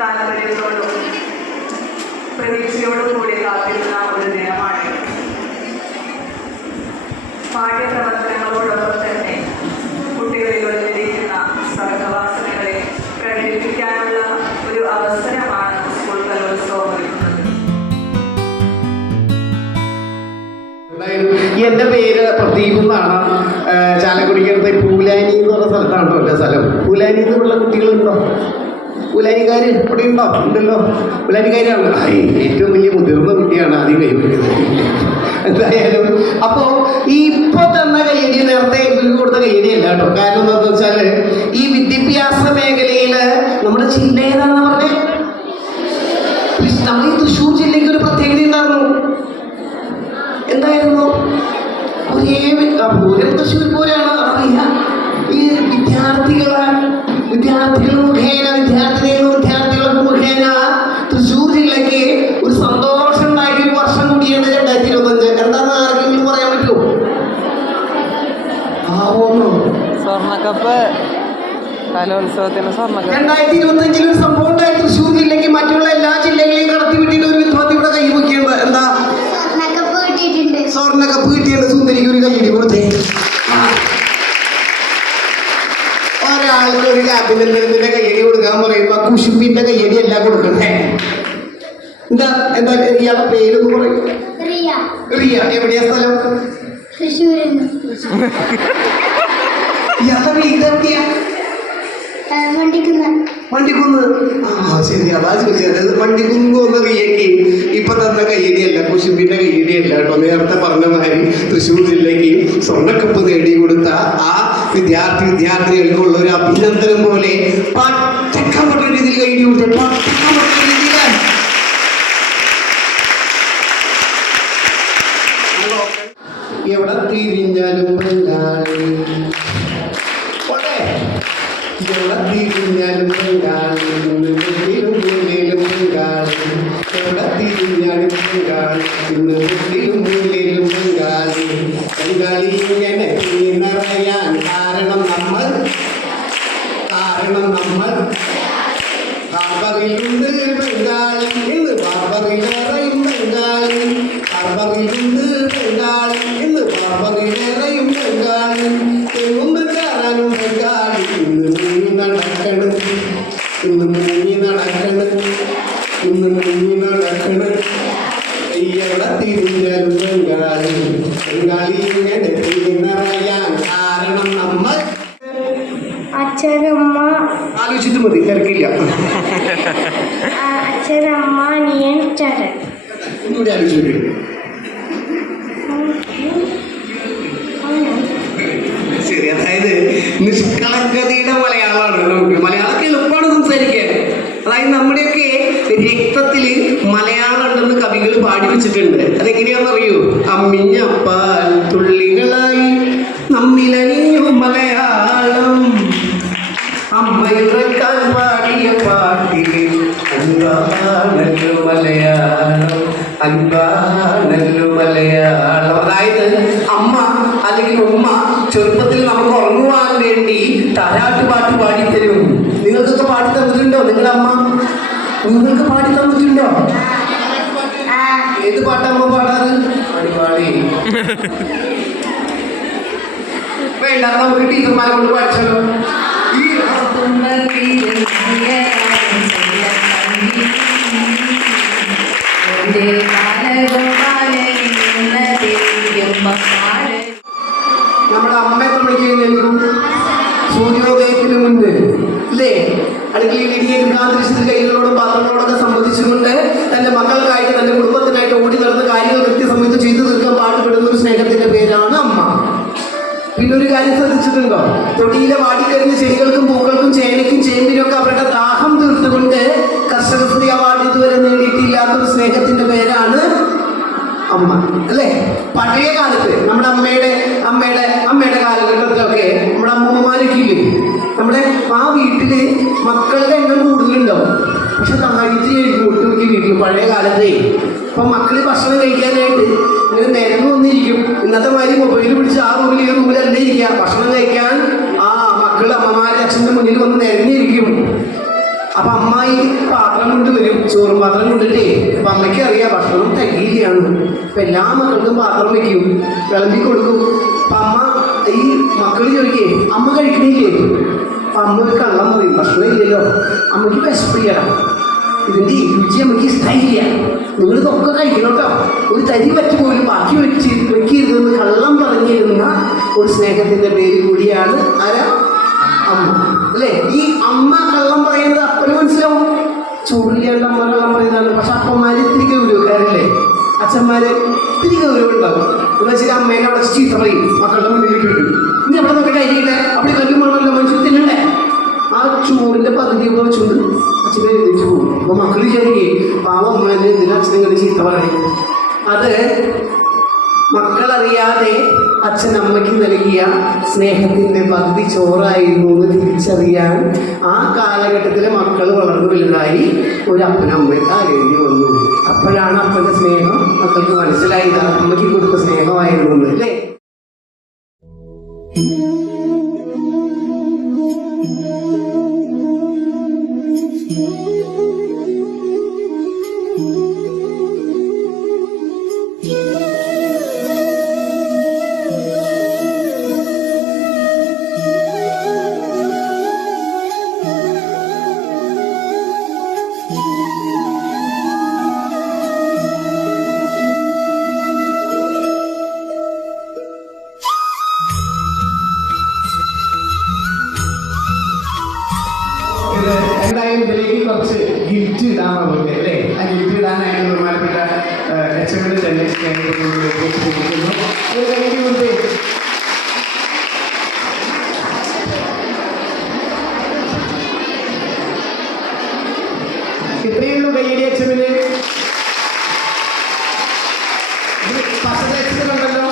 താല്പര്യത്തോടും പ്രതീക്ഷയോടും കൂടി കാത്തിരുന്ന ഒരു ദിനമാണ്. പാഠ്യപ്രവർത്തനങ്ങളോടൊപ്പം തന്നെ കുട്ടികളിൽ ഒളിഞ്ഞിരിക്കുന്ന സർഗവാസനകളെ പ്രകടിപ്പിക്കാനുള്ള ഒരു അവസരമാണ് സ്കൂൾ കലോത്സവം ഒരുക്കുന്നത്. എൻ്റെ പേര് പ്രദീപ് എന്നാണ്. ചാലക്കുടിക്കടുത്ത് പൂലാനി എന്ന് പറഞ്ഞ സ്ഥലത്താണ് എൻ്റെ സ്ഥലം. പൂലാനി എന്നുള്ള കുട്ടികളുണ്ടോ? പൂലാനിക്കാർ ഇവിടെ ഉണ്ടോ? ഉണ്ടല്ലോ. പൂലാനിക്കാരാണ്. ഏറ്റവും വലിയ മുതിർന്ന കുട്ടിയാണ് ആദ്യം കൈവരിക്കുന്നത്. എന്തായാലും അപ്പോൾ ഇപ്പോൾ തന്ന കയ്യടി നേരത്തെ ഇവർക്ക് കൊടുത്ത കയ്യടിയല്ല കേട്ടോ. കാരണം എന്താണെന്ന് വെച്ചാൽ ഈ വിദ്യാഭ്യാസ മേഖലയിൽ നമ്മുടെ ജില്ല ഏതാണെന്ന് പറഞ്ഞേ, നമ്മൾ ഈ തൃശ്ശൂർ ജില്ലയ്ക്ക് ഒരു പ്രത്യേകത ഉണ്ടായിരുന്നു. എന്തായിരുന്നു? പൂരം തൃശ്ശൂർ പൂരാണ്. അറിയാം, ഈ വിദ്യാർത്ഥികൾ മുഖേന വിദ്യാർത്ഥികൾക്ക് മുഖേന തൃശ്ശൂർ ജില്ലയ്ക്ക് ഒരു സന്തോഷം ഉണ്ടാക്കിയ ഒരു വർഷം കൂടിയാണ് 2025. എന്താണെന്ന് ആർക്കെങ്കിലും പറയാൻ പറ്റുമോ? സ്വർണ്ണക്കപ്പ് കലോത്സവത്തിന് 2025 ഒരു സംഭവം ഉണ്ടായി. തൃശ്ശൂർ ജില്ലയ്ക്ക് മറ്റുള്ള എല്ലാ ജില്ലകളെയും കടത്തി വിട്ടിട്ട് ഒരു വിദ്വാർത്ഥി ഇവിടെ കൈ വയ്ക്കുന്നത് എന്താ? സ്വർണ്ണക്കപ്പ് കിട്ടിയുണ്ട്. സുന്ദരിക്ക് ഒരു കയ്യടി കൊടുത്തേ. ഒരാൾക്ക് ഒരു അഭിനന്ദനത്തിന്റെ കയ്യടി കൊടുക്കാൻ പറയുമ്പോ കുശുമ്പിന്റെ കയ്യടി എല്ലാം കൊടുക്കണ്ടേ? എന്താ എന്താ ഇയാളുടെ പേരൊന്ന് പറയും. റിയ. എവിടെയാ സ്ഥലം? ഇയാളുടെ വീട് എവിടെയാ? വണ്ടിക്കുന്ന്. ആ ശരി, അതാ ചോദിച്ചത്. വണ്ടിക്കുന്ന് ഒന്ന് റിയക്ക് ഇപ്പൊ തന്ന കയ്യടിയല്ല, കുശുമ്പിന്റെ കയ്യടിയല്ല കേട്ടോ. നേരത്തെ പറഞ്ഞ മാതിരി തൃശ്ശൂർ ജില്ലയ്ക്ക് സ്വർണ്ണക്കപ്പ് നേടിക്കൊടുത്ത ആ വിദ്യാർത്ഥികൾക്കുള്ള ഒരു അഭിനന്ദനം പോലെ പട്ടക്കപ്പെട്ട രീതിയിൽ കയ്യടി കൊടുത്ത പട്ടക്കപ്പെട്ട രീതിയിൽ എവിടെ തിരിഞ്ഞാലും എവിടെ തിരിഞ്ഞാലും ബംഗാളി, മൂലയിലും ബംഗാളി. എവിടെ തിരിഞ്ഞാലും ബംഗാളി, ഇന്ന് വീട്ടിലും മൂലയിലും ബംഗാളി. ബംഗാളി ഇങ്ങനെ നിറയാൻ കാരണം നമ്മൾ ഹാർബറിലുണ്ട് ബംഗാളി. ഇന്ന് ഹാർബറിലേറെയും ബംഗാളി. ഹാർബറിലുണ്ട് ബംഗാളി. ഇന്ന് ഹാർബറിലേറെയും ബംഗാളി. തെങ്ങുമ്പ് കയറാനും ബംഗാളി. ഇന്ന് മുങ്ങി നടക്കണ്. എവിടെ തിരിഞ്ഞാലും ബംഗാളി. ബംഗാളി ഇങ്ങനെ നിറയാൻ കാരണം നമ്മൾ. അച്ഛനമ്മ ആലോചിച്ചിട്ട് മതി, തിരക്കില്ല. അച്ഛനമ്മ അനിയൻ ചേട്ടൻ. ഒന്നുകൂടി ആലോചിച്ചു. ശരി, അതായത് നിഷ്കളങ്കതയുടെ മലയാളമാണ്. നമുക്ക് മലയാളത്തിൽ എളുപ്പമാണ് സംസാരിക്കാൻ. അതായത് നമ്മുടെയൊക്കെ രക്തത്തിൽ മലയാളം ഉണ്ടെന്ന് കവികൾ പാടി വെച്ചിട്ടുണ്ട്. അതെങ്ങനെയാണെന്നറിയൂ? അമ്മിഞ്ഞപ്പാൽ തുള്ളികളായി നമ്മിലണിഞ്ഞു മലയാളം. അമ്മയിറക്കാൻ പാടിയ പാട്ടില് അൻപാണല്ലോ മലയാളം, അൻപാണല്ലോ മലയാളം. അതായത് അമ്മ അല്ലെങ്കിൽ ഉമ്മ ചെറുപ്പത്തിൽ നമുക്ക് ഉറങ്ങുവാൻ വേണ്ടി താരാട്ട് പാട്ട് പാടിത്തരും. നിങ്ങൾക്കൊക്കെ പാടി തന്നിട്ടുണ്ടോ? നിങ്ങളുടെ അമ്മ നിങ്ങൾക്ക് പാടി തന്നിട്ടുണ്ടോ? ഏത് പാട്ടമ്മ പാടാറ്? പാടി വേണ്ട, നമുക്ക് ടീച്ചർമാരെ കൊണ്ട് പഠിച്ചല്ലോ. നമ്മുടെ അമ്മയെ നമ്മൾ ചെയ്യുന്നേക്കും സൂര്യോദയത്തിന് മുൻപ് അല്ലേ? അടുക്കളയിൽ ഇടിയേക്കും കാന്തരിശത്തിൽ കൈകളോടും പാത്രങ്ങളോടൊക്കെ സംബന്ധിച്ചുകൊണ്ട് തന്റെ മക്കൾക്കായിട്ട് തന്റെ കുടുംബത്തിനായിട്ട് ഓടി നടന്ന കാര്യങ്ങൾ കൃത്യസമയത്ത് ചെയ്തു തീർക്കാൻ പാടുപെടുന്ന ഒരു സ്നേഹത്തിന്റെ പേരാണ് അമ്മ. പിന്നെ ഒരു കാര്യം ശ്രദ്ധിച്ചിട്ടുണ്ടോ? തൊടിയിലെ വാടിക്കരിഞ്ഞ ചെടികൾക്കും പൂക്കൾക്കും ചേനയ്ക്കും ചേമ്പിനും ഒക്കെ അവരുടെ ദാഹം തീർത്തുകൊണ്ട് കർഷകശ്രീ അവാർഡ് ഇതുവരെ നേടിയിട്ടില്ലാത്തൊരു സ്നേഹത്തിന്റെ പേരാണ് അമ്മ, അല്ലേ? പഴയ കാലത്ത് നമ്മുടെ അമ്മയുടെ കാലഘട്ടത്തിലൊക്കെ നമ്മുടെ അമ്മൂമ്മമാരൊക്കെ ഇല്ലേ, നമ്മുടെ ആ വീട്ടില് മക്കളുടെ എണ്ണം കൂടുതലുണ്ടാവും. പക്ഷെ താഴ്ത്തിയായിരിക്കും ഒട്ടുമിക്ക വീട്ടിൽ പഴയ കാലത്തേ. അപ്പം മക്കള് ഭക്ഷണം കഴിക്കാനായിട്ട് ഇങ്ങനെ നിരന്ന് വന്നിരിക്കും. ഇന്നത്തെ മാതിരി മൊബൈൽ പിടിച്ച് ആ റൂമിൽ ഈ റൂമിലല്ലേ ഇരിക്കുക. ഭക്ഷണം കഴിക്കാൻ ആ മക്കള് അമ്മമാരുടെ അച്ഛൻ്റെ മുന്നിൽ വന്ന് നിരന്നിരിക്കും. അപ്പം അമ്മായി ചോറും പാത്രം കൊണ്ടിട്ടേ അപ്പം അമ്മയ്ക്ക് അറിയാം ഭക്ഷണം തികയിലാണ്. അപ്പം എല്ലാ മക്കൾക്കും പാത്രം വയ്ക്കും, വിളമ്പി കൊടുക്കും. അപ്പം അമ്മ ഈ മക്കൾ ചോദിക്കേ അമ്മ കഴിക്കണില്ലേ? അപ്പം അമ്മ ഒരു കള്ളം പറയും, ഭക്ഷണം ഇല്ലല്ലോ, അമ്മയ്ക്ക് വിശപ്പില്ല, ഇതിൻ്റെ രുചി അമ്മയ്ക്ക് ഇഷ്ടമായില്ല, നിങ്ങൾ ഇതൊക്കെ കഴിക്കണം കേട്ടോ, ഒരു തരി പറ്റി പോലും ബാക്കി വെക്കരുതെന്ന് കള്ളം പറഞ്ഞിരുന്ന ഒരു സ്നേഹത്തിൻ്റെ പേര് കൂടിയാണ് ആരാ? അമ്മ. അല്ലേ? ഈ അമ്മ കള്ളം പറയുന്നത് അപ്പന് മനസ്സിലാവും, ചൂടില്ലാണ്ട് അമ്മ കള്ളം പറയുന്നതാണ്. പക്ഷെ അപ്പന്മാർ ഇത്തിരി ഗൗരവക്കാരല്ലേ, അച്ഛന്മാര് ഇത്തിരി ഗൗരവം ഉണ്ടാവും. എന്ന് വെച്ചാൽ അമ്മേനെ അവിടെ ചീത്ത പറയും, മക്കളുടെ മുന്നിലേക്ക് വരും, ഇനി എവിടെ നോക്കി കഴിക്കട്ടെ, അവിടെ കല്ലും വേണമല്ലോ മനുഷ്യൻ തിന്നണ്ടേ. ആ ചോറിൻ്റെ പകുതി ഒക്കെ വെച്ചുകൊണ്ട് അച്ഛനെ എഴുതിട്ട് പോകും. അപ്പോൾ മക്കൾ വിചാരിക്കേ പാവം അമ്മേനെ എന്തിനാ അച്ഛനെ ചീത്ത പറയും. അത് മക്കളറിയാതെ അച്ഛൻ അമ്മയ്ക്ക് നൽകിയ സ്നേഹത്തിൻ്റെ പകുതി ചോറായിരുന്നു എന്ന് തിരിച്ചറിയാൻ ആ കാലഘട്ടത്തിലെ മക്കൾ വളർന്നു വലുതായി ഒരു അപ്പനമ്മയ്ക്ക് അറിയേണ്ടി വന്നു. അപ്പോഴാണ് അപ്പൻ്റെ സ്നേഹം മക്കൾക്ക് മനസ്സിലായത്, അമ്മയ്ക്ക് കൊടുത്ത സ്നേഹമായിരുന്നു അല്ലേ. എന്തായാലും ഇതിലേക്ക് കുറച്ച് ഗിഫ്റ്റ് ഇടാൻ നമുക്ക് അല്ലേ. ആ ഗിഫ്റ്റ് ഇടാനായിട്ട് ബഹുമാനപ്പെട്ട എച്ച്എമ്മിന് തന്നെ ഇത്രയുള്ളൂ കയ്യടി എച്ച്എമ്മിന്. പശ തേച്ചിട്ടുണ്ടല്ലോ,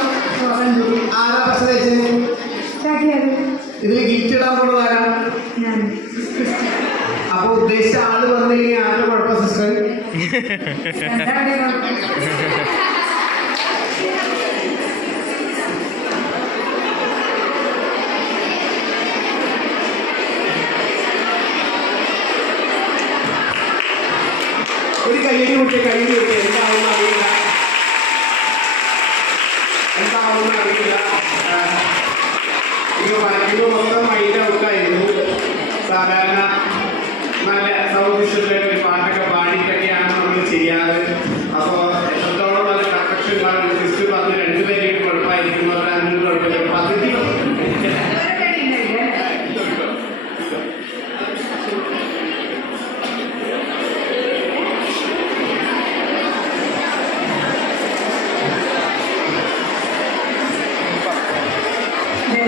ആരാ പശ തേച്ചത്? ഇതിൽ ഗിഫ്റ്റ് ഇടാൻ പോണതാരാ? അപ്പൊ ഉദ്ദേശിച്ച ആള് വന്നില്ലെങ്കിൽ ആരുടെ കുഴപ്പം സിസ്റ്റർ? ഒരു കയ്യടി കുട്ടി കയ്യടി കുട്ടി എന്താവുന്ന അറിയില്ല, എന്താവുന്ന അറിയില്ല. ഇത് വരയ്ക്കുമ്പോൾ മൊത്തം മൈൻഡ് ഔട്ടായിരുന്നു. സാധാരണ നല്ല സൗഹൃദത്തിലെ ഒരു പാട്ടൊക്കെ പാടിയിട്ടൊക്കെയാണ് നമ്മൾ ചെയ്യാറ്. അപ്പോൾ എത്രത്തോളം നല്ല കറക്ഷൻ കാണും സിസ്റ്റർ പറഞ്ഞ് രണ്ടുപേരെയും കുഴപ്പമായിരിക്കും, അവർ അതിനും കുഴപ്പമില്ല. പകുതി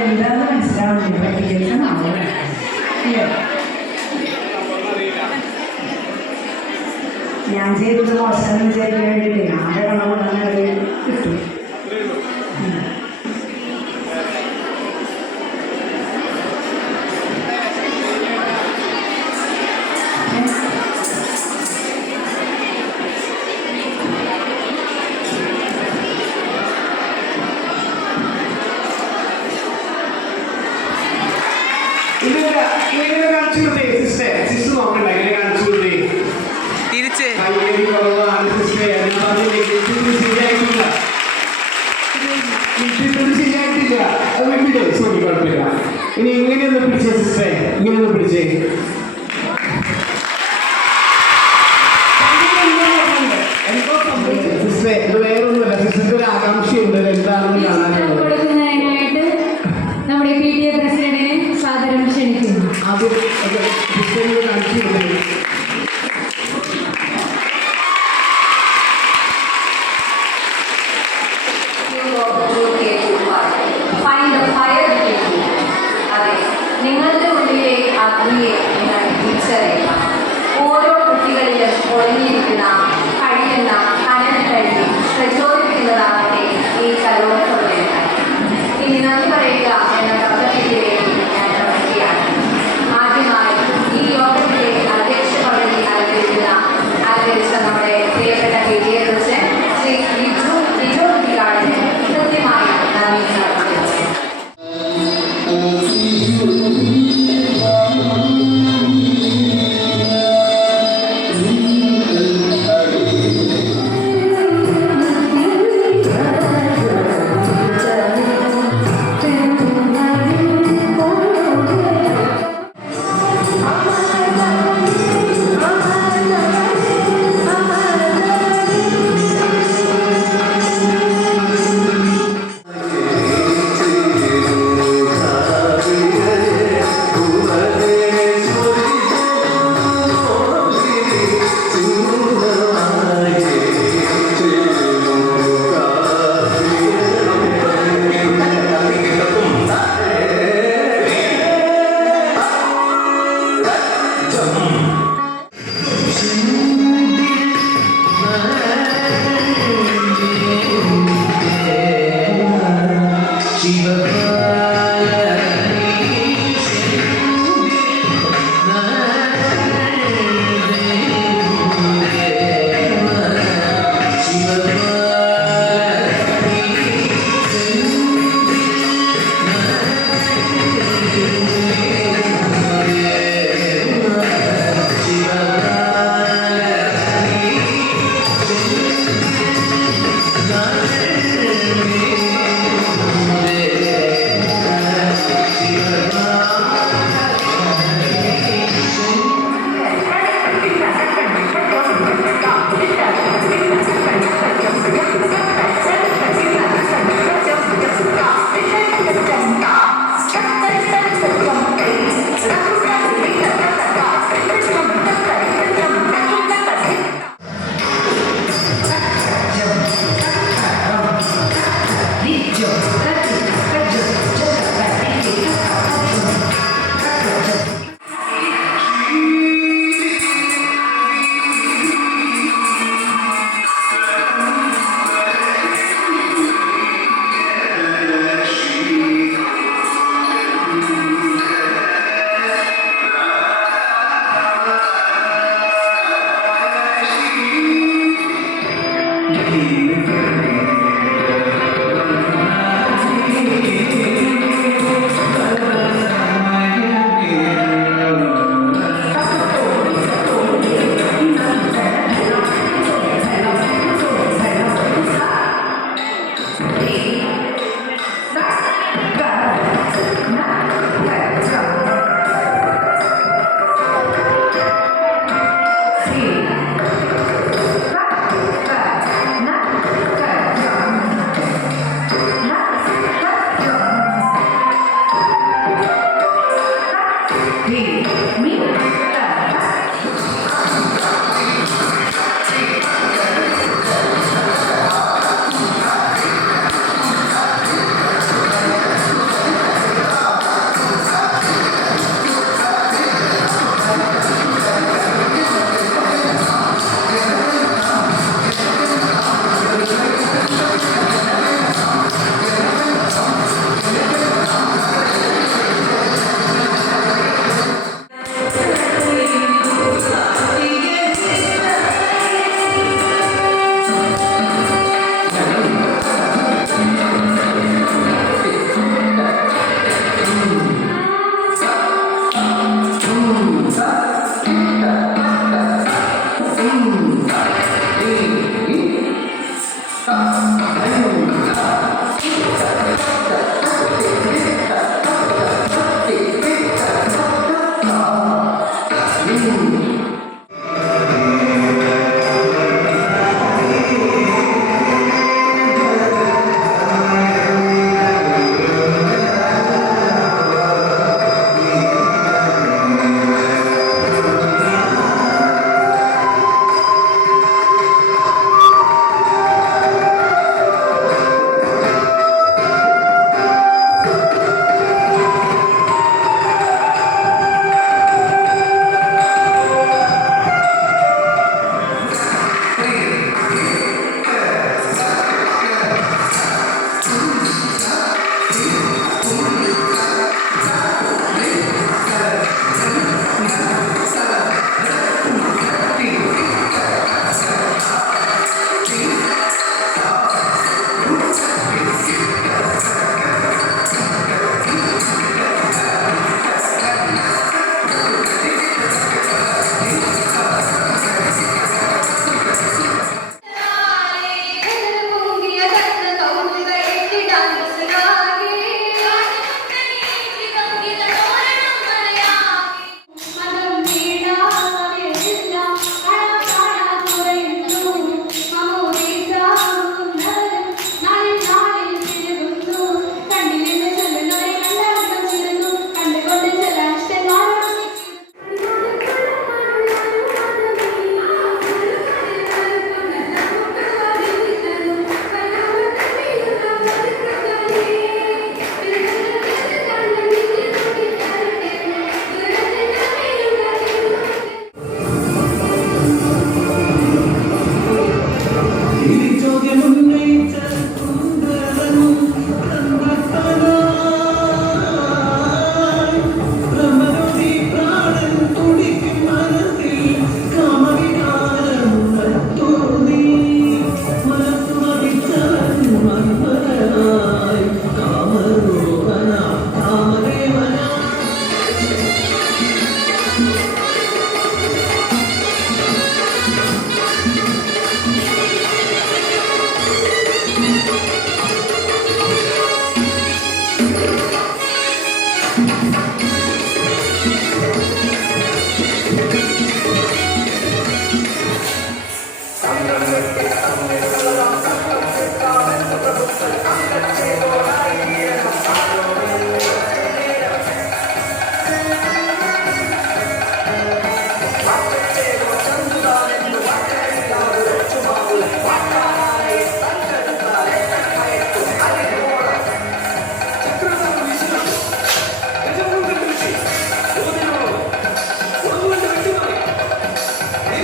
എന്താന്ന് മനസ്സിലാവുന്നില്ല, ഞാൻ ചെയ്തത് മോശം വിചാരിക്കാൻ വേണ്ടിയിട്ട് ആരെ വെള്ളം കൊണ്ടാൽ കിട്ടും. ഇങ്ങനെ കാണിച്ചു കൊടുത്തേ സിസ്റ്റർ, സിസ്റ്റർ നോക്കണ്ട, ഇങ്ങനെ കാണിച്ചു കൊടുത്തേ. തിരിച്ച് ശരിയായിട്ടില്ല, അത് വിട്ടില്ലേ, സോറി കുഴപ്പമില്ല. ഇനി ഇങ്ങനെയൊന്ന് പിടിച്ചേ സിസ്റ്ററെ, ഇങ്ങനെയൊന്ന് പിടിച്ചേ. എന്തോ സിസ്റ്ററെ, ഇത് വേറൊന്നുമല്ല, സിസ്റ്റർക്ക് ഒരു ആകാംക്ഷയുണ്ട് എന്താണെന്ന് കാണാനുള്ളത്. നമ്മുടെ PTA പ്രസിഡന്റിനെ സാദരം ക്ഷണിക്കുന്നു. അത് സിസ്റ്ററിന് കാണിച്ചു കൊടുത്തേ. നിങ്ങളുടെ ഉള്ളിലെ അഗ്നിയെ നിങ്ങൾ തിരിച്ചറിയുക. ഓരോ കുട്ടികളിലും ഒളിഞ്ഞിരിക്കുന്ന കഴിയുന്ന കനൽ കഴിവ് പ്രചോദിപ്പിക്കുന്നതാകട്ടെ ഈ കലോത്സവം. ഇനി നന്ദി പറയുക എന്ന പദ്ധതിക്ക് വേണ്ടി ഞാൻ പ്രവർത്തിക്കുകയാണ്. ആദ്യമായി ഈ യോഗത്തിലെ അധ്യക്ഷ പദവി അലങ്കരിച്ച നമ്മുടെ പ്രിയപ്പെട്ട PTA പ്രസിഡന്റ് ശ്രീ ലിജോ കുട്ടിക്കാടിന് കൃത്യമായി നന്ദി സമർപ്പിക്കുന്നു. Thank you.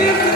Give